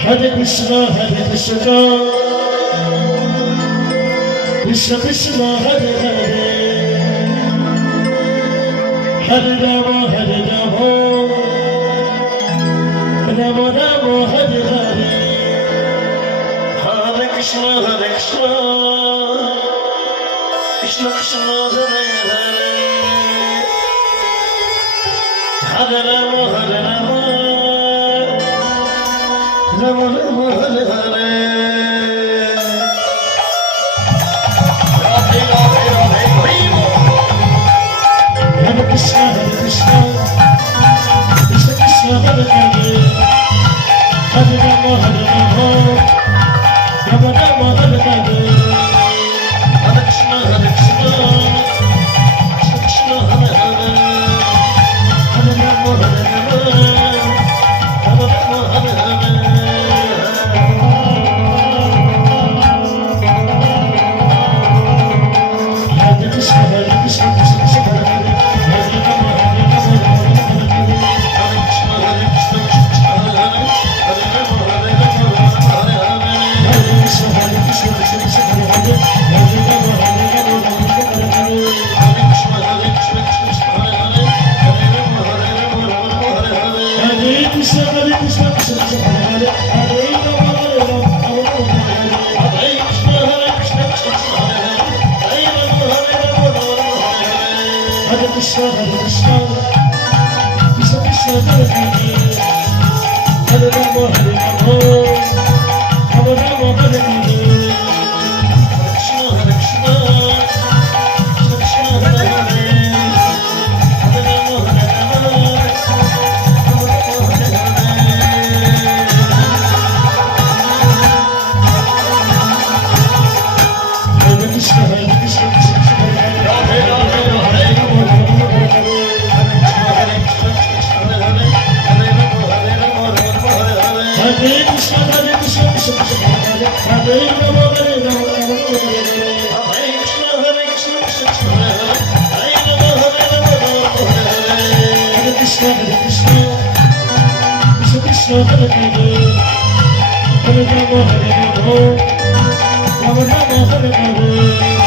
Hare Krishna, Krishna Krishna, Hare Hare, Hare Rama, Rama Rama, Hare Hare, Hare Krishna, Krishna Krishna, Hare Hare, Hare Rama, Rama Rama, Hare Hare. Hare Krishna, Krishna Krishna, Hare Hare, Hare Rama, Rama Rama, Hare Hare, Hare Krishna, Krishna Krishna, Hare Hare, Hare Rama, Rama Rama, Hare Hare. Hare Krishna, Krishna Krishna, Hare Hare, Hare Rama, Krishna, Krishna, Hare Hare, Hare Rama, Rama Rama, Hare Hare, Krishna, Krishna, Krishna, Hare Hare, Hare Rama, Rama Rama, Hare Hare. Hare Krishna, Krishna Krishna, Hare Hare, Hare Rama, Hare Krishna, Krishna Krishna, Hare Rama, Hare Rama, Hare Krishna, Krishna Krishna, Hare Rama, Hare Rama, Hare Krishna, Krishna Krishna, Hare Hare, Hare Rama, Hare Rama, Rama Rama, Hare Hare.